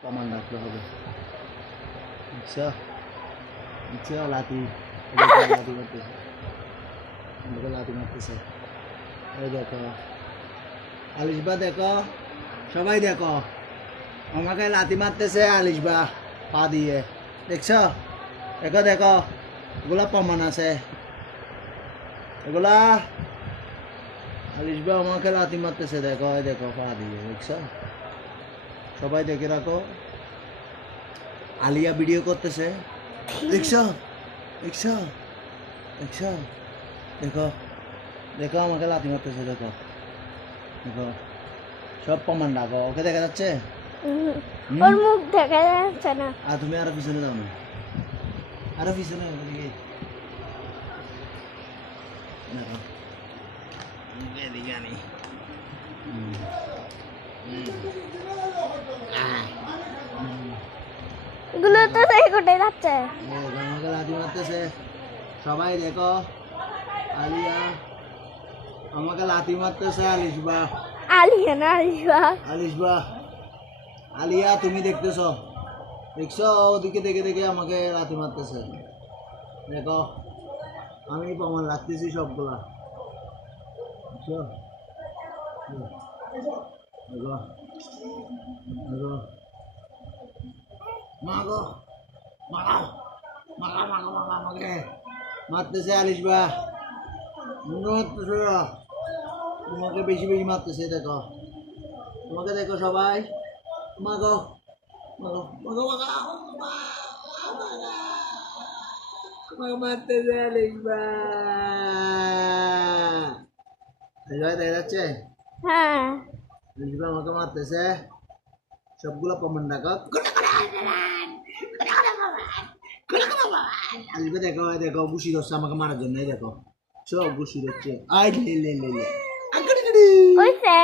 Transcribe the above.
প্রমাণ রাখতে হবে। বুঝছো বুঝছো লাঠি লাঠি মারতেছে, আমাকে লাঠি মারতেছে। এই দেখো আলিশবা, দেখো সবাই দেখো, আমাকে লাথি মারতেছে আলিশবা পা দিয়ে, দেখছো? দেখো দেখো, এগুলা প্রমাণ আছে, এগুলা আলিশবা আমাকে লাথি মারতেছে, দেখো এই দেখো পা দিয়ে, দেখছো? সবাই দেখে রাখো, আলিয়া ভিডিও করতেছে, দেখছো? দেখছো? দেখছো? দেখো দেখো আমাকে লাথি মারতেছে, দেখো দেখো, সব প্রমাণ রাখো। ওকে দেখা যাচ্ছে? ওর মুখ দেখা যাচ্ছে না। আর তুমি আরো পিছনে যাও না, আরো পিছনে ওদিকে দেখো, এদিকে আনি। এগুলো তো দেখে কোথায় যাচ্ছে। আমাকে লাথি মারতেছে, সবাই দেখো, আলিয়া আমাকে লাথি মারতেছে, আলিশবা আলিয়া না আলিয়া। আলিশবা আলিয়া তুমি দেখতেছ, দেখছো? ওদিকে দেখে দেখে আমাকে লাথি মারতেছে, দেখো আমি প্রমাণ রাখতেছি সবগুলা, বুঝছো? দেখো দেখো, মাগো মারাও, মারা মাগো মাগো আমাকে মারতেছে আলিশবা, মারতেছে, তোমাকে বেশি বেশি মারতেছে, দেখো তোমাকে, দেখো সবাই, মাগো মাগো মাগো মাগো আমাকে মারতেছে আলিশবা, দেখা যাচ্ছে? হ্যাঁ আলিশবা আমাকে মারতেছে, সবগুলো প্রমাণ রাখো। আলিশবা দেখো দেখো, ঘুষি ধরছে আমাকে মারার জন্য, এই দেখো সব ঘুষি ধরছে, আই লে লে লে লে, কইছে